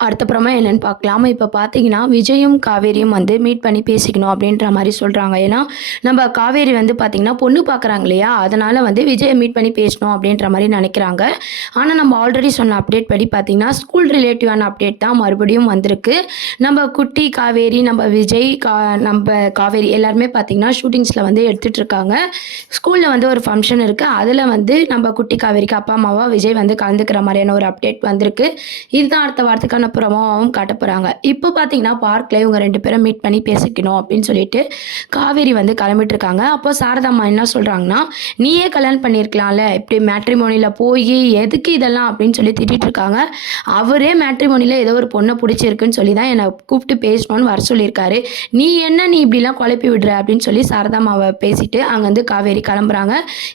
அடுத்தப்புறமா என்னன்னு பார்க்கலாம். இப்ப பார்த்தீங்கன்னா, விஜயும், காவேரியும் வந்து மீட் பண்ணி பேசிக்கணும் அப்படின்ற மாரி சொல்றாங்க. ஏன்னா, நம்ம காவேரி வந்து பார்த்தீங்கன்னா, பொண்ணு பார்க்குறாங்க இல்லையா? அதனால வந்து விஜய மீட் பண்ணி பேசணும் அப்படின்ற மாரி நெனைக்கிறாங்க. ஆனா, நம்ம ஆல்ரெடி சொன்ன அப்டேட் படி பார்த்தீங்கன்னா, ஸ்கூல் ரிலேட்டிவான அப்டேட் தான் மறுபடியும் வந்திருக்கு. நம்ம குட்டி காவேரி, நம்ம விஜய், நம்ப காவேரி எல்லாருமே பார்த்தீங்கன்னா, ஷூட்டிங்ஸ்ல வந்து எடுத்துட்டு இருக்காங்க. ஸ்கூல்ல வந்து ஒரு ஃபங்ஷன் இருக்கு. அதுல வந்து நம்ம குட்டி காவேரிக்கு அப்பா, அம்மாவா விஜய் வந்து கலந்துக்கிற மாரியான ஒரு அப்டேட் வந்திருக்கு. இதுதான் அடுத்த வாரத்துக்கான ப்ரோமோவாவும் காட்டப் போறாங்க. இப்போ பார்த்தீங்கன்னா, பார்க்ல இவங்க 2 பேரும் மீட் பண்ணி பேசிக்கணும் அப்படின்னு சொல்லிட்டு, காவேரி வந்து கிளம்பிட்டு இருக்காங்க. அப்போ சாரதாம்மா என்ன சொல்றாங்கன்னா, "நீயே கல்யாணம் பண்ணியிருக்கலாம்ல. இப்படி மேட்ரிமோனில போயி எதுக்கு இதெல்லாம்?" அப்படின்னு சொல்லி திட்டிட்டு இருக்காங்க. அவரே மேட்ரிமோனில ஏதோ ஒரு பொண்ண புடிச்சிருக்குன்னு சொல்லி தான் என்ன கூப்பிட்டு பேசணும்னு வர சொல்லியிருக்காரு. நீ இப்படிலாம் குழப்பி விடுற?" அப்படின்னு சொல்லி சாரதாம்மாவ பேசிட்டு அங்கருந்து காவேரி கிளம்புறாங்க.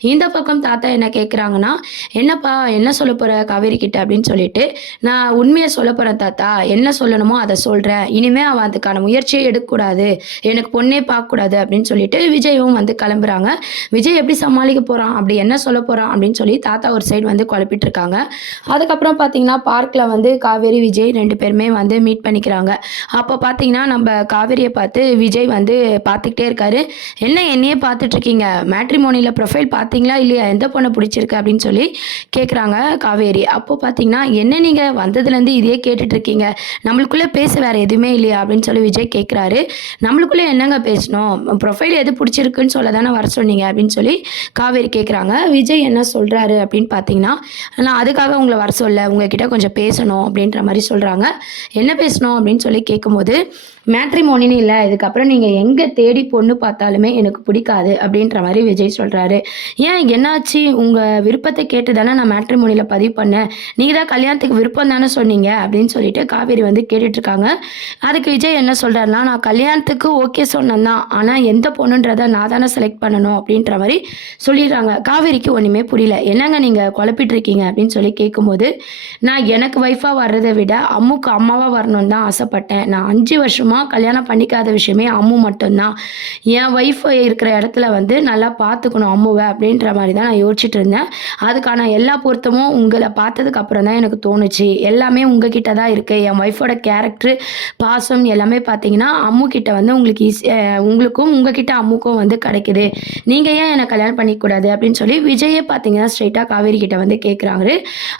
இந்த பக்கம் தாத்தா என்ன கேட்குறாங்கன்னா, "என்னப்பா என்ன சொல்லப் போற காவேரி கிட்ட?" அப்படின்னு சொல்லிட்டு, "நான் உண்மைய சொல்லப் போறேன் தாத்தா. என்ன சொல்லணுமோ அத சொல்றேன். இனிமே அவ அதுக்கான முயற்சியே எடுக்கக்கூடாது. எனக்கு பொண்ணே பார்க்கக்கூடாது." அப்படின்னு சொல்லிட்டு விஜயும் வந்து கிளம்புறாங்க. விஜய் எப்படி சமாளிக்க போறான்? அப்படி என்ன சொல்லப் போறான்? அப்படின்னு சொல்லி தாத்தா ஒரு சைடு வந்து குழப்பிட்டு இருக்காங்க. அதுக்கப்புறம் பார்த்தீங்கன்னா, பார்க்ல வந்து காவேரி, விஜய் 2 பேருமே வந்து மீட் பண்ணிக்கிறாங்க. அப்ப பார்த்தீங்கன்னா, நம்ப காவேரிய பார்த்து விஜய் வந்து பார்த்துக்கிட்டே இருக்காரு. "என்ன என்னையே பார்த்துட்டு இருக்கீங்க? மேட்ரிமோனில ப்ரொஃபைல் பார்த்தீங்களா இல்லையா? எந்த பொண்ண புடிச்சிருக்கு?" அப்படின்னு சொல்லி கேட்குறாங்க காவேரி. அப்போ பார்த்தீங்கன்னா, "என்ன நீங்க வந்ததுலேருந்து இதையே கேட்டுட்டு இருக்கீங்க. நம்மளுக்குள்ள பேச வேற எதுவுமே இல்லையா?" அப்படின்னு சொல்லி விஜய் கேட்குறாரு. "நம்மளுக்குள்ள என்னங்க பேசணும்? ப்ரொஃபைல் எது புடிச்சிருக்குன்னு சொல்ல தானே வர சொன்னீங்க." அப்படின்னு சொல்லி காவேரி கேட்குறாங்க. விஜய் என்ன சொல்றாரு அப்படின்னு பார்த்தீங்கன்னா, "நான் அதுக்காக உங்கள வர சொல்லல. உங்ககிட்ட கொஞ்சம் பேசணும்." அப்படின்ற மாரி சொல்றாங்க. "என்ன பேசணும்?" அப்படின்னு சொல்லி கேட்கும்போது, "மேட்ரிமோனின்னு இல்ல. இதுக்கப்புறம் நீங்க எங்க தேடி பொண்ணு பார்த்தாலுமே எனக்கு பிடிக்காது." அப்படின்ற மாரி விஜய் சொல்றாரு. "ஏன் என்னாச்சு? உங்க விருப்பத்த கேட்டு தானே நான் மேட்ரிமோனில பதிவு பண்ணேன். நீங்க தான் கல்யாணத்துக்கு விருப்பம் தானே சொன்னீங்க." அப்படின்னு சொல்லிட்டு காவேரி வந்து கேட்டுட்டு இருக்காங்க. அதுக்கு விஜய் என்ன சொல்றாருன்னா, "நான் கல்யாணத்துக்கு ஓகே சொன்னேன் தான். ஆனா எந்த பொண்ணுன்றத நான் தானே செலக்ட் பண்ணணும்." அப்படின்ற மாரி சொல்லிடுறாங்க. காவேரிக்கு ஒண்ணுமே புரியல. "என்னங்க நீங்க குழப்பிட்டு இருக்கீங்க?" அப்படின்னு சொல்லி கேட்கும்போது, "நான் எனக்கு ஒய்ஃபா வர்றத விட அம்முக்கு அம்மாவா வரணும்னு தான் ஆசைப்பட்டேன். நான் 5 வருஷமா கல்யாணம் பண்ணிக்காத விஷயமே அம்மு மட்டும் தான். என் ஒய்ஃப் இருக்கிற இடத்துல வந்து நல்லா பார்த்துக்கணும் அம்முவ அப்படின்ற மாரி தான் நான் யோசிச்சுட்டு இருந்தேன். அதுக்கான எல்லா பொருத்தமும் உங்கள பார்த்ததுக்கு அப்புறம் தான் எனக்கு தோணுச்சு. எல்லாமே உங்ககிட்ட தான் இருக்கு. என் ஒய்ஃபோட கேரக்டர், பாசம் எல்லாமே பார்த்தீங்கன்னா, அம்மு கிட்ட வந்து உங்களுக்கு உங்களுக்கும் உங்ககிட்ட அம்முக்கும் வந்து கிடைக்குது. நீங்க ஏன் என்ன கல்யாணம் பண்ணிக்க கூடாது?" அப்படின்னு சொல்லி விஜயே பார்த்தீங்கன்னா, ஸ்ட்ரெயிட்டா காவேரி கிட்ட வந்து கேட்குறாரு.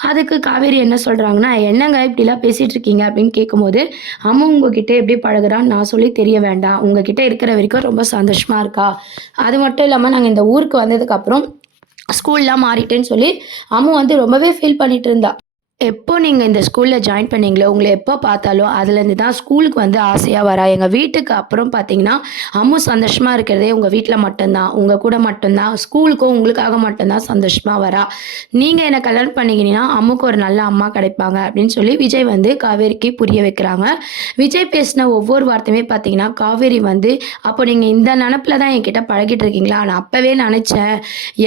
அதுக்கு காவேரி என்ன சொல்றாங்கன்னா, "என்னங்க இப்படிலாம் பேசிட்டு இருக்கீங்க?" அப்படின்னு கேட்கும்போது, "அம்மு உங்ககிட்ட எப்படி பழகுறான்னு நான் சொல்லி தெரிய வேண்டாம். உங்ககிட்ட இருக்கிற வரைக்கும் ரொம்ப சந்தோஷமா இருக்கா. அது மட்டும் இல்லாம நாங்க இந்த ஊருக்கு வந்ததுக்கப்புறம் ஸ்கூல்லாம் மாறிட்டேன்னு சொல்லி அம்மு வந்து ரொம்பவே ஃபீல் பண்ணிட்டு இருந்தா. எப்போ நீங்க இந்த ஸ்கூல்ல ஜாயின் பண்ணீங்களோ, உங்கள எப்போ பார்த்தாலும் அதுலேருந்து தான் ஸ்கூலுக்கு வந்து ஆசையா வரா. எங்க வீட்டுக்கு அப்புறம் பார்த்தீங்கன்னா, அம்மு சந்தோஷமா இருக்கிறதே உங்க வீட்ல மட்டும் தான். உங்க கூட மட்டும் தான். ஸ்கூலுக்கும் உங்களுக்காக மட்டும் தான் சந்தோஷமா வரா. நீங்க என்ன கல்யாணம் பண்ணிக்கினீங்கன்னா, அம்முக்கு ஒரு நல்ல அம்மா கிடைப்பாங்க." அப்படின்னு சொல்லி விஜய் வந்து காவேரிக்கு புரிய வைக்கிறாங்க. விஜய் பேசின ஒவ்வொரு வார்த்தையுமே பார்த்தீங்கன்னா, காவேரி வந்து, "அப்போ நீங்க இந்த நெனப்புல தான் என்கிட்ட பழகிட்டு இருக்கீங்களா? நான் அப்பவே நெனச்சேன்.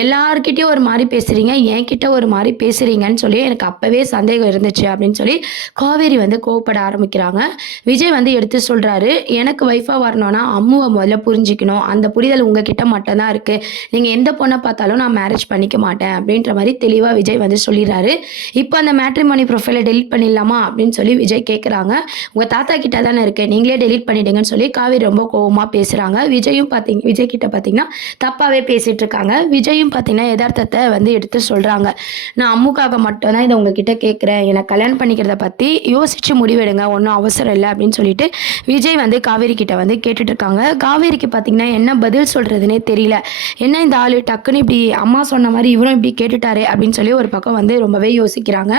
எல்லார்கிட்டயும் ஒரு மாரி பேசுறீங்க. என்கிட்ட ஒரு மாரி பேசுறீங்கன்னு சொல்லி எனக்கு அப்பவே சந்தேகம் இருந்துச்சு." அப்படின்னு சொல்லி காவேரி வந்து கோவப்பட ஆரம்பிக்கிறாங்க. விஜய் வந்து எடுத்து சொல்றாரு, "எனக்கு ஒய்ஃபா வரணும்னா அம்முவ முதல்ல புரிஞ்சுக்கணும். அந்த புரிதல் உங்ககிட்ட மட்டும் தான் இருக்கு. நீங்க எந்த பொண்ண பார்த்தாலும் நான் மேரேஜ் பண்ணிக்க மாட்டேன்." அப்படின்ற மாரி தெளிவா விஜய் வந்து சொல்லிறாரு. "இப்ப அந்த மேட்ரிமோனி ப்ரொஃபைல டெலீட் பண்ணிடலாமா?" அப்படின்னு சொல்லி விஜய் கேட்குறாங்க. "உங்க தாத்தா கிட்ட தானே இருக்கு. நீங்களே டெலீட் பண்ணிடுங்கன்னு" சொல்லி காவேரி ரொம்ப கோவமா பேசுறாங்க. விஜய் கிட்ட பார்த்தீங்கன்னா, தப்பாவே பேசிட்டு இருக்காங்க. விஜயும் பார்த்தீங்கன்னா, எதார்த்தத்த வந்து எடுத்து சொல்றாங்க. "நான் அம்முக்காக மட்டும் தான் இத உங்ககிட்ட கேட்கிறேன். என்ன கல்யாணம் பண்ணிக்கிறத பத்தி யோசிச்சு முடிவெடுங்க. ஒண்ணும் அவசரம் இல்ல." அப்படின்னு சொல்லிட்டு விஜய் வந்து காவேரி கிட்ட வந்து கேட்டுட்டு இருக்காங்க. காவேரிக்கு பார்த்தீங்கன்னா, என்ன பதில் சொல்றதுன்னே தெரியல. என்ன இந்த ஆளு டக்குன்னு இப்படி அம்மா சொன்ன மாரி இவரும் இப்படி கேட்டுட்டாரே அப்படின்னு சொல்லி ஒரு பக்கம் வந்து ரொம்பவே யோசிக்கிறாங்க.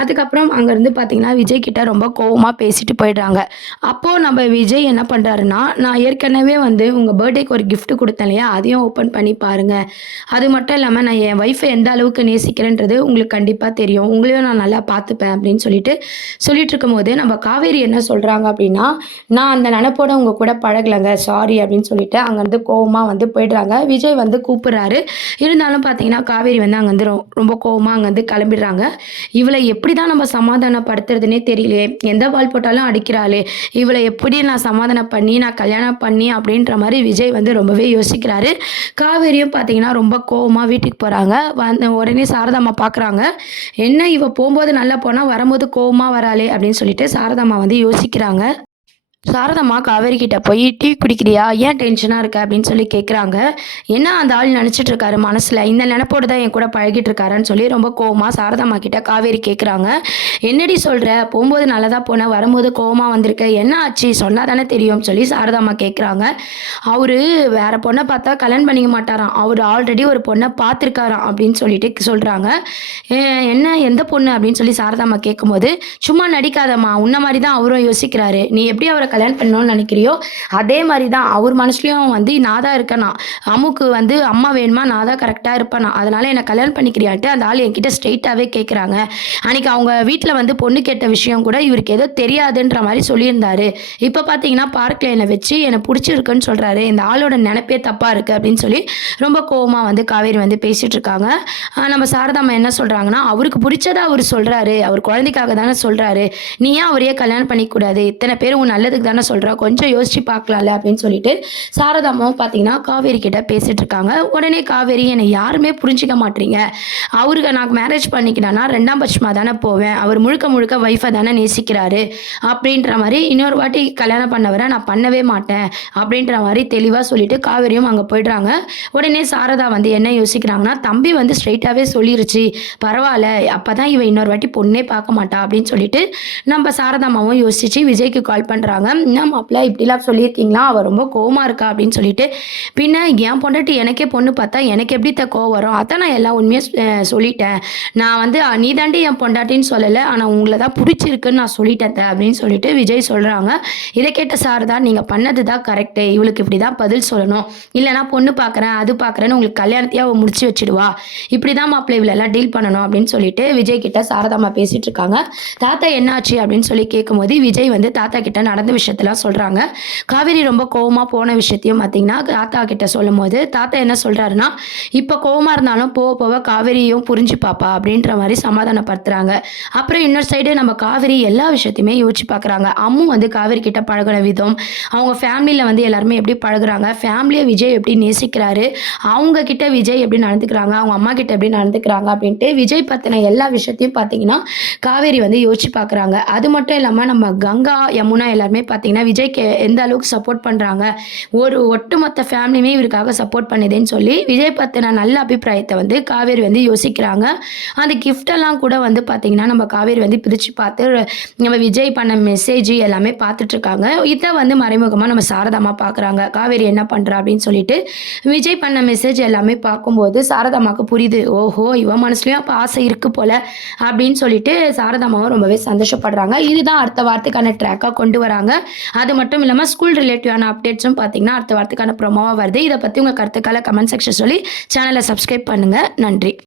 அதுக்கப்புறம் அங்கருந்து பார்த்தீங்கன்னா, விஜய் கிட்ட ரொம்ப கோவமா பேசிட்டு போயிடுறாங்க. அப்போ நம்ம விஜய் என்ன பண்றாருன்னா, "நான் ஏற்கனவே வந்து உங்க பர்த்டேக்கு ஒரு கிஃப்ட் குடுத்தேன் இல்லையா? அதையும் ஓப்பன் பண்ணி பாருங்க. அது மட்டும் இல்லாம நான் என் ஒய்ஃப எந்த அளவுக்கு நேசிக்கிறேன்றது உங்களுக்கு கண்டிப்பா தெரியும். உங்களையும் நான் நல்லா பார்த்துப்பேன்." அப்படின்னு சொல்லிட்டு இருக்கும்போது, நம்ம காவேரி என்ன சொல்றாங்க அப்படின்னா, "நான் அந்த நெனப்போட உங்க கூட பழகலங்க. சாரி." அப்படின்னு சொல்லிட்டு அங்கருந்து கோவமா வந்து போயிடுறாங்க. விஜய் வந்து கூப்பிடுறாரு. இருந்தாலும் பார்த்தீங்கன்னா, காவேரி வந்து அங்கருந்து ரொம்ப கோவமா அங்கருந்து கிளம்பிடுறாங்க. "இவள எப்படி தான் நம்ம சமாதானப்படுத்துறதுன்னே தெரியலையே. எந்த பால் போட்டாலும் அடிக்கிறாளே. இவள எப்படி நான் சமாதானம் பண்ணி, நான் கல்யாணம் பண்ணி" அப்படின்ற மாரி விஜய் வந்து ரொம்பவே யோசிக்கிறாரு. காவேரியும் பார்த்தீங்கன்னா, ரொம்ப கோவமா வீட்டுக்கு போறாங்க. உடனே சாரதாம்மா பார்க்குறாங்க. "என்ன இவ போம்போது போகும்போது நல்ல பொண்ணா, வரும்போது கோவமா வராளே அப்படின்னு சொல்லிட்டு சாரதாம்மா வந்து யோசிக்கிறாங்க. சாரதாம்மா காவேரி கிட்ட போய் டீ குடிக்கிறியா? ஏன் டென்ஷனா இருக்க? அப்படின்னு சொல்லி கேட்குறாங்க. என்ன அந்த ஆள் நெனச்சிட்டு இருக்காரு மனசுல? இந்த நெனப்போட தான் என் கூட பழகிட்டு இருக்காரான்னு சொல்லி ரொம்ப கோவமா சாரதாம்மா கிட்ட காவேரி கேட்குறாங்க. என்னடி சொல்ற? போம்போது நல்லதா போன, வரும்போது கோவமா வந்திருக்க. என்ன ஆச்சு? சொன்னா தானே தெரியும்னு சொல்லி சாரதாம்மா கேட்குறாங்க. அவரு வேற பொண்ண பார்த்தா கல்யாணம் பண்ணிக்க மாட்டாராம். அவரு ஆல்ரெடி ஒரு பொண்ண பார்த்துருக்காராம் அப்படின்னு சொல்லிட்டு சொல்றாங்க. என்ன எந்த பொண்ணு? அப்படின்னு சொல்லி சாரதாம்மா கேட்கும்போது, சும்மா நடிக்காதம்மா. உன்ன மாரி தான் அவரும் யோசிக்கிறாரு. நீ எப்படி அவர கல்யாணம் பண்ணணும்னு நெனைக்கிறியோ, அதே மாரி தான் அவர் மனசுலயும் வந்து நான் தான் இருக்கேனாம். அம்முக்கு வந்து அம்மா வேணுமா? நான் தான் கரெக்ட்டா இருப்பேனாம். அதனால என்ன கல்யாணம் பண்ணிக்கிறியான்ட்டு அந்த ஆள் என்கிட்ட ஸ்ட்ரெய்ட்டாவே கேட்குறாங்க. அன்னைக்கு அவங்க வீட்ல வந்து பொண்ணு கேட்ட விஷயம் கூட இவருக்கு ஏதோ தெரியாதுன்ற மாரி சொல்லியிருந்தாரு. இப்ப பார்த்தீங்கன்னா, பார்க்ல என்ன வச்சு என்ன புடிச்சிருக்குன்னு சொல்றாரு. இந்த ஆளோட நெனப்பே தப்பா இருக்கு அப்படின்னு சொல்லி ரொம்ப கோவமா வந்து காவேரி வந்து பேசிட்டு இருக்காங்க. நம்ம சாரதாம்மா என்ன சொல்றாங்கன்னா, அவருக்கு புடிச்சத அவரு சொல்றாரு. அவர் குழந்தைக்காக தானே சொல்றாரு. நீ ஏன் அவரையே கல்யாணம் பண்ணிக்க கூடாது? இத்தன பேர் உன் நல்லதுக்கு தானே சொல்றா. கொஞ்சம் யோசிச்சு பார்க்கலாம்ல அப்படின்னு சொல்லிட்டு சாரதாம்மாவும் பார்த்தீங்கன்னா, காவேரி கிட்ட பேசிட்டு இருக்காங்க. உடனே காவேரி என்னை யாருமே புரிஞ்சுக்க மாட்றீங்க. அவருக்கு நான் மேரேஜ் பண்ணிக்கிட்டேன்னா 2ஆம் பட்சமா தானே போவேன். அவர் முழுக்க முழுக்க ஒய்ஃப தானே நேசிக்கிறாரு. அப்படின்ற மாரி இன்னொரு வாட்டி கல்யாணம் பண்ணவர நான் பண்ணவே மாட்டேன். அப்படின்ற மாரி தெளிவா சொல்லிட்டு காவேரியும் அங்க போயிடுறாங்க. உடனே சாரதா வந்து என்ன யோசிக்கிறாங்கன்னா, தம்பி வந்து ஸ்ட்ரெய்ட்டாவே சொல்லிருச்சு. பரவால்ல. அப்பதான் இவ இன்னொரு வாட்டி பொண்ணே பார்க்க மாட்டா அப்படின்னு சொல்லிட்டு, நம்ம சாரதாம்மாவும் யோசிச்சு விஜய்க்கு கால் பண்றாங்க. "என்ன மாப்ள இப்படிலாம் சொல்லியிருக்கீங்களா? அவ ரொம்ப கோவமா இருக்கா" அப்படின்னு சொல்லிட்டு. "பின்ன என் பொண்டாட்டி எனக்கே பொண்ணு பார்த்தா எனக்கு எப்படி கோவம் வரும்? அதான் நான் எல்லா உண்மையும் சொல்லிட்டேன். நான் வந்து நீ தாண்டி என் பொண்டாட்டின்னு சொல்லல. ஆனா உங்கள தான் புடிச்சிருக்குன்னு நான் சொல்லிட்டேன் அப்படின்னு சொல்லிட்டு விஜய் சொல்றாங்க. இத கேட்ட சாரதா, "நீங்க பண்ணது தான் கரெக்ட்டு. இவளுக்கு இப்படி தான் பதில் சொல்லணும். இல்லன்னா பொண்ணு பார்க்குறேன், அது பார்க்குறேன்னு உங்களுக்கு கல்யாணத்தையே அவ முடிச்சு வச்சுடுவா. இப்படிதான் மாப்பிள்ளை இவளெல்லாம் டீல் பண்ணணும்" அப்படின்னு சொல்லிட்டு விஜய் கிட்ட சாரதாம்மா பேசிட்டு இருக்காங்க. தாத்தா என்னாச்சு அப்படின்னு சொல்லி கேட்கும்போது, விஜய் வந்து தாத்தா கிட்ட நடந்த விஷயத்தெல்லாம் சொல்றாங்க. காவேரி ரொம்ப கோவமா போன விஷயத்தையும் பார்த்தீங்கன்னா, தாத்தா கிட்ட சொல்லும்போது, தாத்தா என்ன சொல்றாருன்னா, "இப்ப கோவமா இருந்தாலும் போக போக காவேரியும் புரிஞ்சுப்பாப்பா" அப்படின்ற மாரி சமாதானப்படுத்துறாங்க. அப்புறம் இன்னொரு சைடு நம்ம காவேரி எல்லா விஷயத்தையுமே யோசிச்சு பார்க்குறாங்க. அம்மு வந்து காவேரி கிட்ட பழகுன விதம், அவங்க ஃபேமிலில வந்து எல்லாருமே எப்படி பழகுறாங்க, ஃபேமிலிய விஜய் எப்படி நேசிக்கிறாரு, அவங்க கிட்ட விஜய் எப்படி நடந்துக்கிறாங்க, அவங்க அம்மா கிட்ட எப்படி நடந்துக்கிறாங்க அப்படின்ட்டு விஜய் பத்தின எல்லா விஷயத்தையும் பார்த்தீங்கன்னா, காவேரி வந்து யோசிச்சு பார்க்குறாங்க. அது மட்டும் இல்லாம நம்ம கங்கா, யமுனா எல்லாருமே பார்த்தீங்கன்னா, விஜய்க்கு எந்த அளவுக்கு சப்போர்ட் பண்றாங்க. ஒரு ஒட்டுமொத்த ஃபேமிலியுமே இவருக்காக சப்போர்ட் பண்ணுதுன்னு சொல்லி, விஜய் பத்தின நல்ல அபிப்பிராயத்த வந்து காவேரி வந்து யோசிக்கிறாங்க. அந்த கிஃப்ட் எல்லாம் கூட வந்து பார்த்தீங்கன்னா, நம்ம காவேரி வந்து பிரிச்சு பார்த்து, நம்ம விஜய் பண்ண மெசேஜ் எல்லாமே பார்த்துட்டு இருக்காங்க. இத வந்து மறைமுகமா நம்ம சாரதாம்மா பார்க்குறாங்க. காவேரி என்ன பண்றா அப்படின்னு சொல்லிட்டு, விஜய் பண்ண மெசேஜ் எல்லாமே பார்க்கும்போது சாரதாம்மாக்கு புரியுது. ஓஹோ! இவ மனசுலயும் அப்ப ஆசை இருக்கு போல அப்படின்னு சொல்லிட்டு சாரதாம்மாவும் ரொம்பவே சந்தோஷப்படுறாங்க. இதுதான் அடுத்த வாரத்துக்கான ட்ராக்கா கொண்டு வராங்க. அது மட்டும் இல்லாம ஸ்கூல் ரிலேட்டிவான அப்டேட்ஸும் பார்த்தீங்கன்னா, அடுத்த வாரத்துக்கான ப்ரோமோவா வருது. இத பத்தி உங்க கருத்துக்கள கமெண்ட் செக்ஷன் சொல்லி சேனல சப்ஸ்கிரைப் பண்ணுங்க. நன்றி.